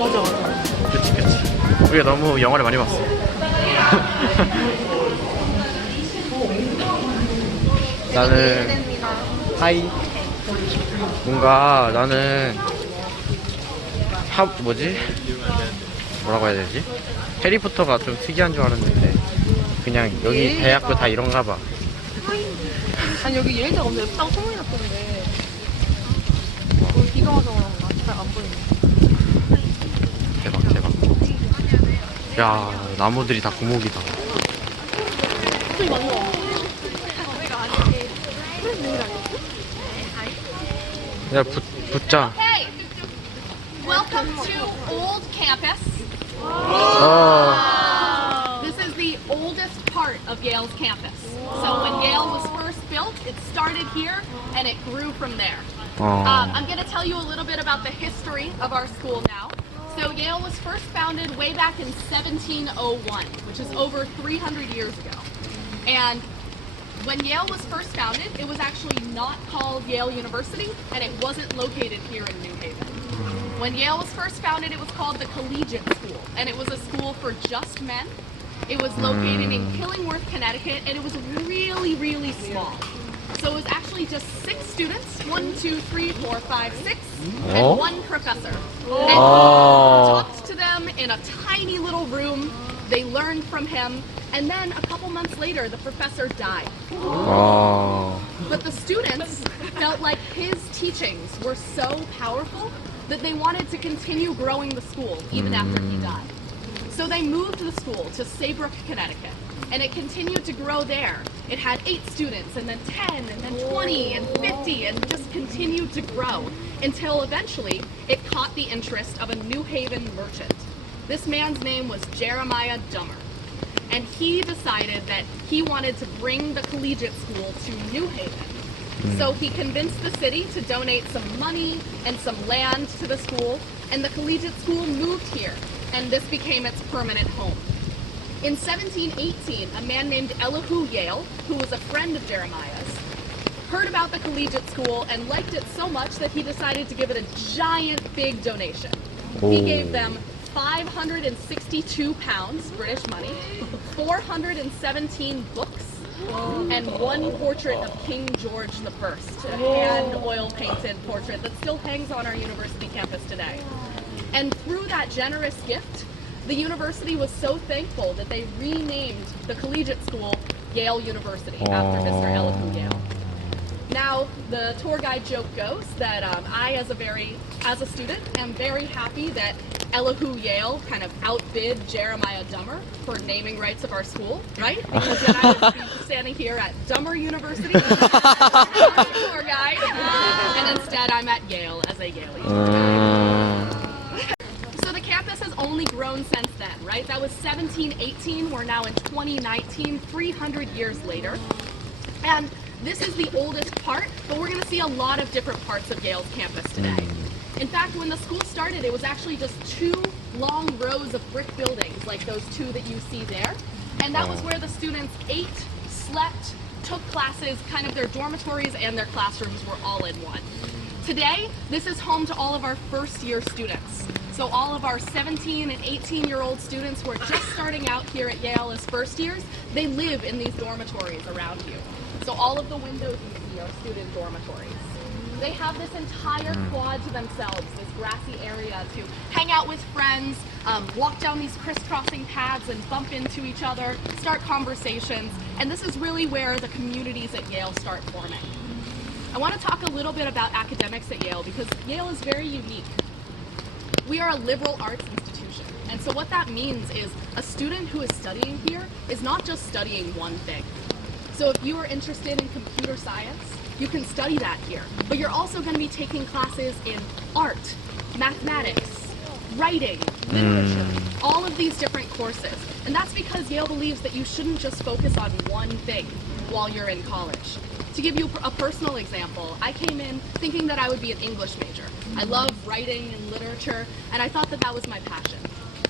맞아, 맞아. 그치. 우리가 너무 영화를 많이 봤어. 나는 하이. 뭔가 나는 뭐라고 해야 되지? 해리포터가 좀 특이한 줄 알았는데 그냥 여기 대학교 다 이런가 봐. 아니 여기 예일대가 엄청 예쁘다고 소문이 났던데 오늘 비가 와서 그런가 잘 안 보이네. 대박. 야, 나무들이 다 고목이다. 갑자기 많이 와. 야, 붙자. Hey, welcome to Old Campus. This is the oldest part of Yale's campus. So when Yale was first built, it started here and it grew from there. I'm going to tell you a little bit about the history of our school now. So Yale was first founded way back in 1701, which is over 300 years ago. And when Yale was first founded, it was actually not called Yale University, and it wasn't located here in New Haven. When Yale was first founded, it was called the Collegiate School, and it was a school for just men. It was located in Killingworth, Connecticut, and it was really small. So it was actually just 6 students, 1, 2, 3, 4, 5, 6, and 1 professor. And he talked to them in a tiny little room. They learned from him, and then a couple months later, the professor died. But the students felt like his teachings were so powerful that they wanted to continue growing the school even after he died. So they moved the school to Saybrook, Connecticut, and it continued to grow there. It had 8 students, and then 10, and then 20, and 50, and just continued to grow until eventually it caught the interest of a New Haven merchant. This man's name was Jeremiah Dummer, and he decided that he wanted to bring the collegiate school to New Haven. So he convinced the city to donate some money and some land to the school, and the collegiate school moved here, and this became its permanent home. In 1718, a man named Elihu Yale, who was a friend of Jeremiah's, heard about the collegiate school and liked it so much that he decided to give it a giant big donation. He gave them 562 pounds, British money, 417 books, and 1 portrait of King George I, a hand oil-painted portrait that still hangs on our university campus today. And through that generous gift, the university was so thankful that they renamed the collegiate school Yale University after Mr. Elihu Yale. Now, the tour guide joke goes that I, as a student, am very happy that Elihu Yale kind of outbid Jeremiah Dummer for naming rights of our school, right? Because then I would be standing here at Dummer University as a tour guide, and instead I'm at Yale as a Yale tour guide. So the campus has only grown since then, right? That was 1718. We're now in 2019, 300 years later. And this is the oldest part, but we're going to see a lot of different parts of Yale's campus today. In fact, when the school started, it was actually just 2 long rows of brick buildings, like those 2 that you see there. And that was where the students ate, slept, took classes, kind of their dormitories and their classrooms were all in one. Today, this is home to all of our first-year students. So all of our 17 and 18-year-old students who are just starting out here at Yale as first years, they live in these dormitories around you. So all of the windows you see are student dormitories. They have this entire quad to themselves, this grassy area to hang out with friends, walk down these crisscrossing paths and bump into each other, start conversations, and this is really where the communities at Yale start forming. I want to talk a little bit about academics at Yale because Yale is very unique. We are a liberal arts institution, and so what that means is a student who is studying here is not just studying one thing. So if you are interested in computer science, you can study that here. But you're also going to be taking classes in art, mathematics, writing, literature, all of these different courses. And that's because Yale believes that you shouldn't just focus on one thing while you're in college. To give you a personal example, I came in thinking that I would be an English major. I love writing and literature, and I thought that that was my passion.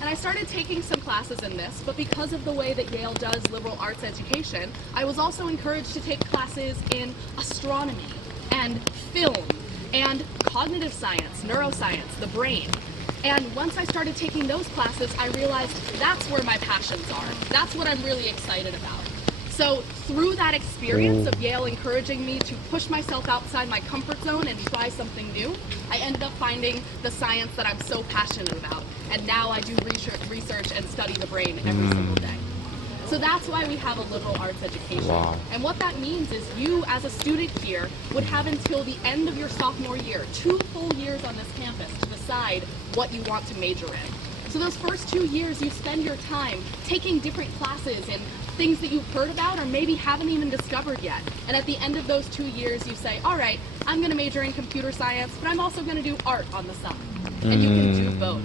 And I started taking some classes in this, but because of the way that Yale does liberal arts education, I was also encouraged to take classes in astronomy and film and cognitive science, neuroscience, the brain. And once I started taking those classes, I realized that's where my passions are. That's what I'm really excited about. So through that experience of Yale encouraging me to push myself outside my comfort zone and try something new, I ended up finding the science that I'm so passionate about. And now I do research and study the brain every single day. So that's why we have a liberal arts education. Wow. And what that means is you, as a student here, would have until the end of your sophomore year, 2 full years on this campus, to decide what you want to major in. So those first 2 years, you spend your time taking different classes in things that you've heard about or maybe haven't even discovered yet. And at the end of those 2 years, you say, all right, I'm going to major in computer science, but I'm also going to do art on the side. And you can do both.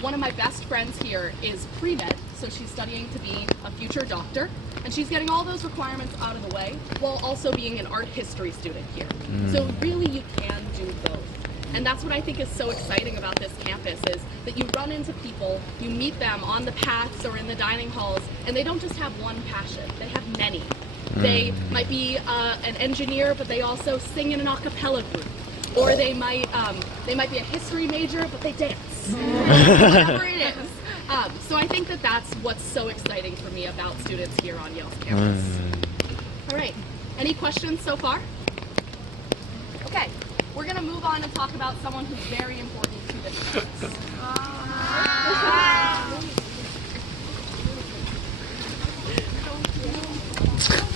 One of my best friends here is pre-med, so she's studying to be a future doctor, and she's getting all those requirements out of the way while also being an art history student here. So really you can do both. And that's what I think is so exciting about this campus is that you run into people, you meet them on the paths or in the dining halls, and they don't just have one passion, they have many. They might be an engineer, but they also sing in an a cappella group. Or they might be a history major, but they dance. Whatever it is. So I think that that's what's so exciting for me about students here on Yale's campus. All right, any questions so far? Okay, we're gonna move on and talk about someone who's very important to this campus.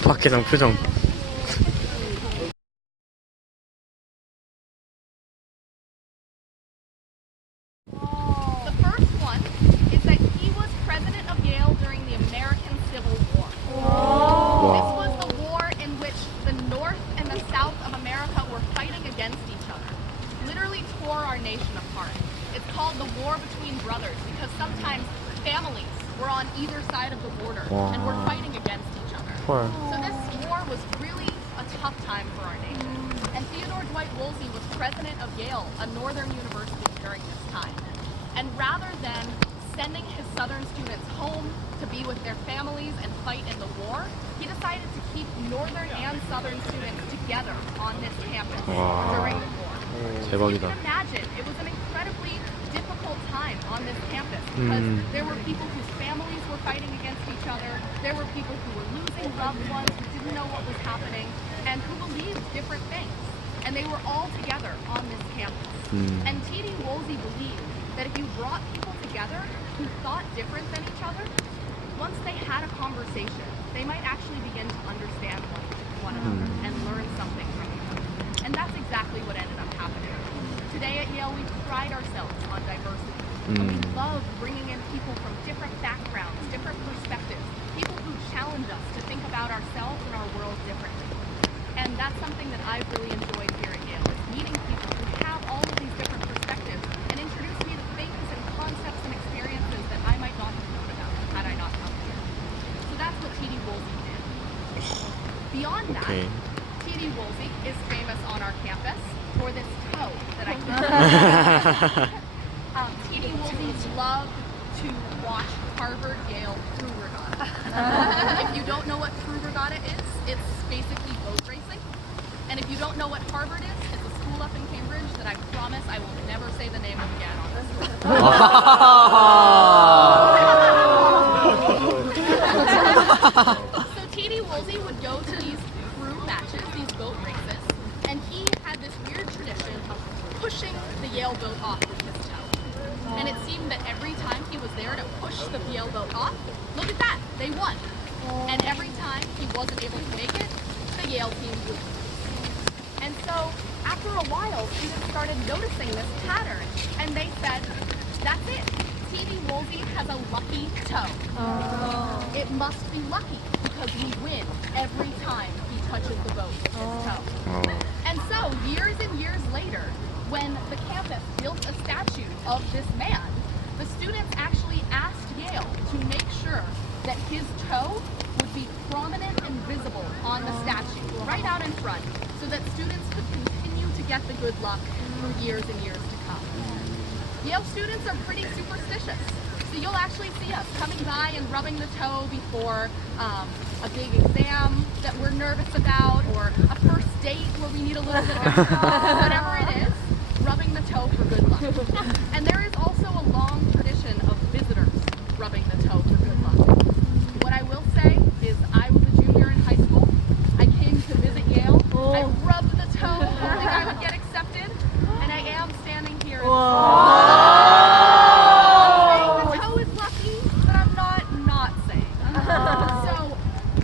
박혜정 표정. The first one is that he was president of Yale during the American Civil War. This was the war in which the North and the South of America were fighting against each other. Literally tore our nation apart. It's called the war between brothers because sometimes families were on either side of the border and were fighting against each other. So this war was really a tough time for our nation. And Theodore Dwight Woolsey was president of Yale, a northern university during this time. And rather than sending his southern students home to be with their families and fight in the war, he decided to keep northern and southern students together on this campus during the war. So you can imagine, it was an incredibly difficult time on this campus because there were people whose families were fighting against each other, there were people who were losing loved ones who didn't know what was happening, and who believed different things. And they were all together on this campus. And T.D. Woolsey believed that if you brought people together who thought different than each other, once they had a conversation, they might actually begin to understand one another and learn something from each other. And that's exactly what ended up happening. Today at Yale, we pride ourselves on diversity. And we love bringing in people from different backgrounds, different perspectives, people who challenge us to think about ourselves and our world differently. And that's something that I've really enjoyed here at Yale, is meeting people who have all of these different perspectives and introduce me to things and concepts and experiences that I might not have known about had I not come here. So that's what T.D. Woolsey did. Beyond that, T.D. Woolsey is famous on our campus for this toe that I keep T.D. Woolsey loved to watch Harvard-Yale crew regatta. If you don't know what crew regatta is, it's basically boat racing. And if you don't know what Harvard is, it's a school up in Cambridge that I promise I will never say the name of again on this. So T.D. Woolsey would go to these crew matches, these boat races, and he had this weird tradition of pushing the Yale boat off with his toe. And it seemed that every time he was there to push the Yale boat off, look at that, they won. And every time he wasn't able to make it, the Yale team would lose. And so, after a while, students started noticing this pattern, and they said, that's it. T.D. Woolsey has a lucky toe. It must be lucky, because we win every time he touches the boat with his toe. And so, years and years later, when the campus built a statue of this man, the students actually asked Yale to make sure that his toe would be prominent and visible on the statue, right out in front, so that students could continue to get the good luck for years and years to come. Yale students are pretty superstitious, so you'll actually see us coming by and rubbing the toe before a big exam that we're nervous about, or a first date where we need a little bit of extra, whatever it is. rubbing the toe for good luck. And there is also a long tradition of visitors rubbing the toe for good luck. What I will say is I was a junior in high school. I came to visit Yale. I rubbed the toe hoping I would get accepted. And I am standing here. The toe is lucky, but I'm not saying. So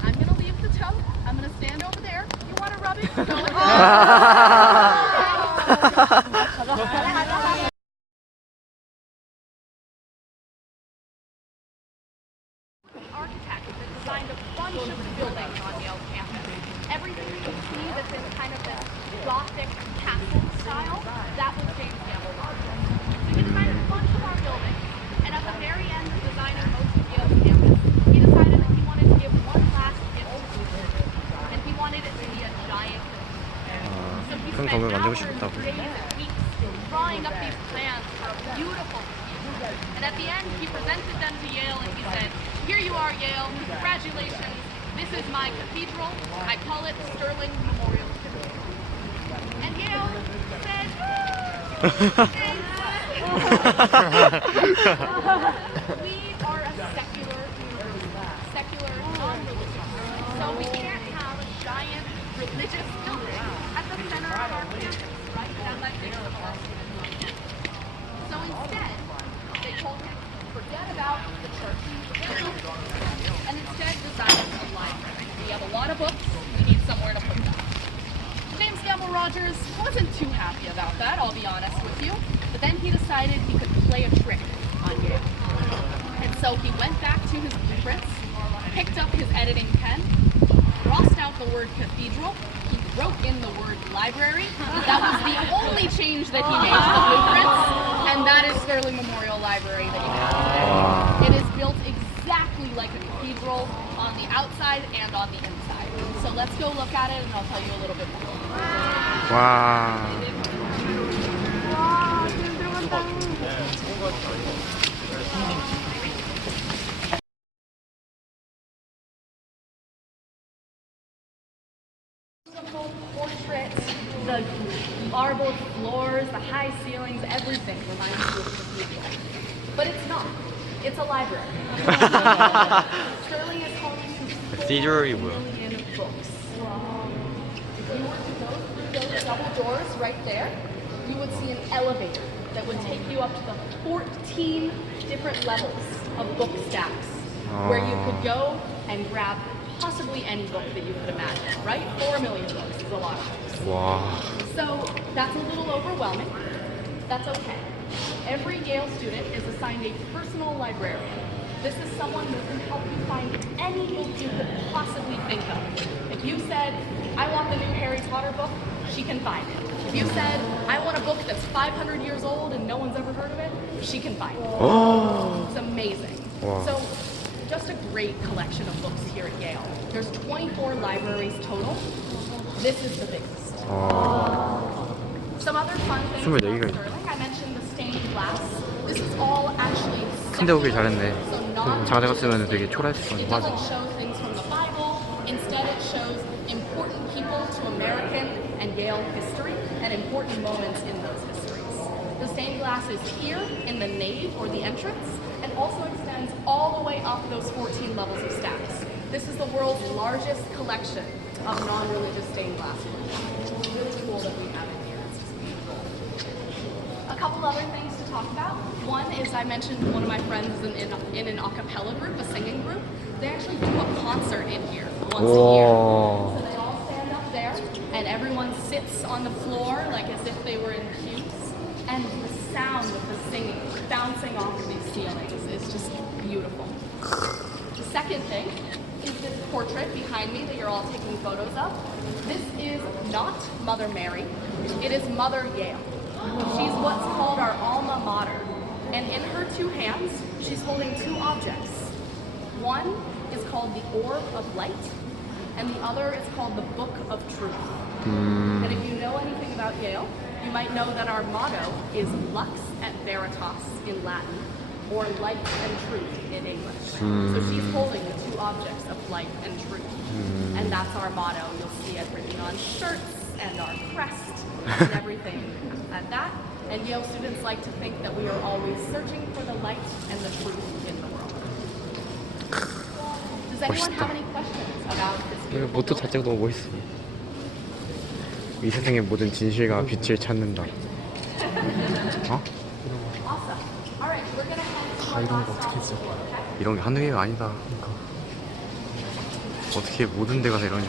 I'm going to leave the toe. I'm going to stand over there. You want to rub it? Go ahead. Architect that designed a bunch of buildings on Yale campus. Everything you see that's in kind of this Gothic castle style, that was James Gamble Rogers. So he designed a bunch of our buildings, and at the very end of designing most of Yale's campus, he decided that he wanted to give one last gift to students, and he wanted it to be a giant building. So he 그런 spent 건물 만들고 hours, 싶다고. days, and weeks drawing up these plans for a beautiful cathedral. And at the end, he presented them to Yale, and he said, "Here you are, Yale. Congratulations. This is my cathedral. I call it Sterling Memorial Cathedral." And Yale said, "Thanks." We are a secular university, secular, non-religious. So we can't have a giant religious building at the center of our campus, right? That might make some of us. So instead, they told him, forget about the church, and instead design a library. We have a lot of books, we need somewhere to put them. James Gamble Rogers wasn't too happy about that, I'll be honest with you, but then he decided he could play a trick on Yale. And so he went back to his blueprints, picked up his editing pen, crossed out the word cathedral, he wrote in the word library. That was the only change that he made to the blueprints, and that is Sterling Memorial Library that you have today. It is built exactly like a cathedral on the outside and on the inside. So let's go look at it and I'll tell you a little bit more. 와. Portraits, the marble floors, the high ceilings, everything reminds you of the cathedral. But it's not. It's a library. Sterling is home to Cathedral-이 4 뭐야? million books. If you were to go through those double doors right there, you would see an elevator that would take you up to the 14 different levels of book stacks, where you could go and grab possibly any book that you could imagine, right? 4 million books is a lot of books. 와. So that's a little overwhelming. That's okay. Every Yale student is assigned a personal librarian. This is someone who can help you find any book you could possibly think of. If you said, I want the new Harry Potter book, she can find it. If you said, I want a book that's 500 years old and no one's ever heard of it, she can find it. 오. It's amazing. Wow. So, just a great collection of books here at Yale. There's 24 libraries total. This is the biggest. Some other fun things about 24 개가 있네. Sterling. I mentioned the stained glass. This is all actually 큰데 오길 secular, 잘했네. so not 장대 같으면 religious. 되게 초라했을 It 거야. doesn't show things from the Bible. Instead, it shows important people to American and Yale history and important moments in those histories. The stained glass is here in the nave or the entrance and also extends all the way up those 14 levels of stacks. This is the world's largest collection of non-religious stained glass. It's really cool that we have it here. It's just beautiful. A couple other things to talk about. One is I mentioned one of my friends in an a cappella group, a singing group. They actually do a concert in here once a year. 와. So they all stand up there and everyone sits on the floor like as if they were in pews. And the sound of the singing bouncing off of these ceilings is just beautiful. The second thing is this portrait behind me that you're all taking photos of. This is not Mother Mary. It is Mother Yale. She's what's called our alma mater. And in her two hands, she's holding two objects. One is called the Orb of Light, and the other is called the Book of Truth. And if you know anything about Yale, you might know that our motto is Lux et Veritas in Latin, or light and truth in English. So she's holding the two objects of light and truth. And that's our motto. You'll see it written on shirts and our crest and everything at that. And Yale students like to think that we are always searching for the light and the truth in the world. Does anyone have any questions about this beautiful 모토 building? 자체가 너무 멋있어. 이 세상의 모든 진실과 빛을 찾는다. 어? Awesome. All right, we're gonna head to 다 이런 거 어떻게 했어? 이런 게 한두 개가 아니다. 어떻게 모든 데가 다 이러냐.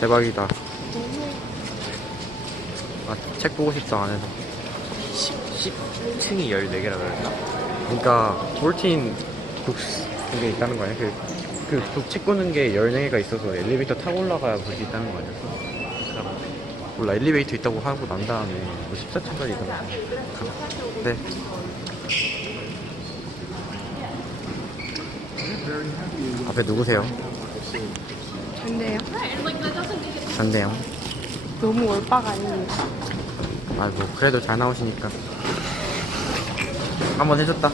대박이다. 아, 책 보고 싶다, 안에서. 10층이 14개라 그랬나? 그러니까 14 북스 그게 있다는 거 아니야? 책 보는 게 14개가 있어서 엘리베이터 타고 올라가야 볼 수 있다는 거 아니야? 몰라, 엘리베이터 있다고 하고 난 다음에 뭐 14층까지 있더라고. 네. 앞에 누구세요? 근데요? 전대요. 너무 올바가 아닙니다. 아, 뭐 그래도 잘 나오시니까 한번 해줬다.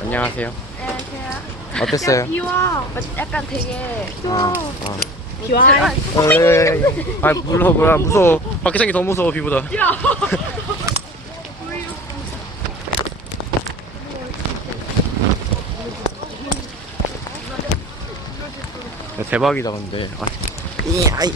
안녕하세요. 안녕하세요. 어땠어요? 비와. 약간 되게 아, 아. 비와. 아, 물러 뭐야, 무서워. 밖에상이 더 무서워, 비보다. 야. 대박이다, 근데. 아, 아이.